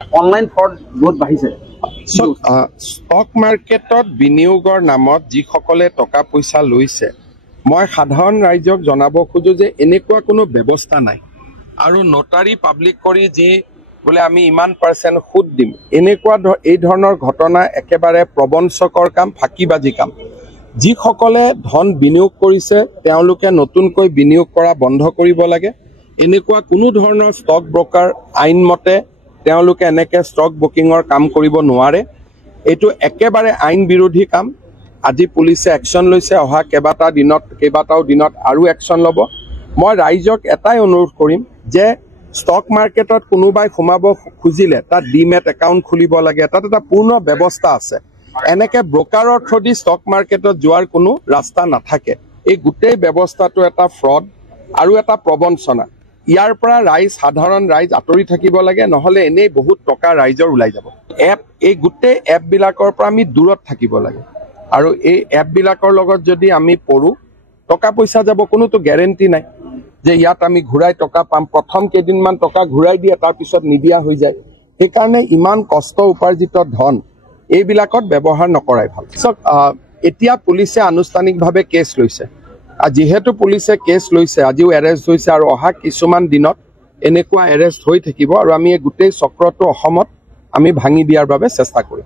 Online fraud বহুত বাঢ়িছে। Stock মাৰ্কেটত বিনিয়োগৰ নামত যিসকলে টকা পইচা লৈছে, মই সাধাৰণ ৰাইজক জনাব খোজো যে এনেকুৱা কোনো ব্যৱস্থা নাই। আৰু নোটাৰী পাব্লিক কৰি যি বোলে আমি ইমান % সুদ দিম, এনেকুৱা এই ধৰণৰ ঘটনা একেবাৰে প্ৰবঞ্চকৰ কাম, ফাঁকিবাজি কাম। যিসকলে ধন বিনিয়োগ কৰিছে তেওঁলোকে নতুনকৈ বিনিয়োগ কৰা বন্ধ কৰিব লাগে। এনেকুৱা কোনো ধৰণৰ ষ্টক ব্ৰকাৰ আইনমতে তেওঁলোকে এনেকৈ ষ্টক বুকিঙৰ কাম কৰিব নোৱাৰে। এইটো একেবাৰে আইন বিৰোধী কাম। আজি পুলিচে একশ্যন লৈছে, অহা কেইবাটাও দিনত আৰু একশ্যন ল'ব। মই ৰাইজক এটাই অনুৰোধ কৰিম যে ষ্টক মাৰ্কেটত কোনোবাই সোমাব খুজিলে তাত ডিমেট একাউণ্ট খুলিব লাগে, তাত এটা পূৰ্ণ ব্যৱস্থা আছে। এনেকৈ ব্ৰকাৰৰ থ্ৰুদি ষ্টক মাৰ্কেটত যোৱাৰ কোনো ৰাস্তা নাথাকে। এই গোটেই ব্যৱস্থাটো এটা ফ্ৰড আৰু এটা প্ৰবঞ্চনা। ইয়াৰ পৰা সাধাৰণ ৰাইজ আঁতৰি থাকিব লাগে, নহ'লে এনেই বহুত টকা ৰাইজৰ ওলাই যাব। এই গোটেই এপবিলাকৰ পৰা আমি দূৰত থাকিব লাগে। আৰু এই এপবিলাকৰ লগত যদি আমি পৰোঁ, টকা পইচা যাব, কোনোতো গেৰেণ্টি নাই যে ইয়াত আমি ঘূৰাই টকা পাম। প্ৰথম কেইদিনমান টকা ঘূৰাই দিয়ে, তাৰপিছত নিদিয়া হৈ যায়। সেইকাৰণে ইমান কষ্ট উপাৰ্জিত ধন এইবিলাকত ব্যৱহাৰ নকৰাই ভাল। এতিয়া পুলিচে আনুষ্ঠানিকভাৱে কেছ লৈছে। যিহেতু পুলিচে কেছ লৈছে, আজিও এৰেষ্ট হৈছে আৰু অহা কিছুমান দিনত এনেকুৱা এৰেষ্ট হৈ থাকিব। আৰু আমি এই গোটেই চক্ৰটো অসমত আমি ভাঙি দিয়াৰ বাবে চেষ্টা কৰিম।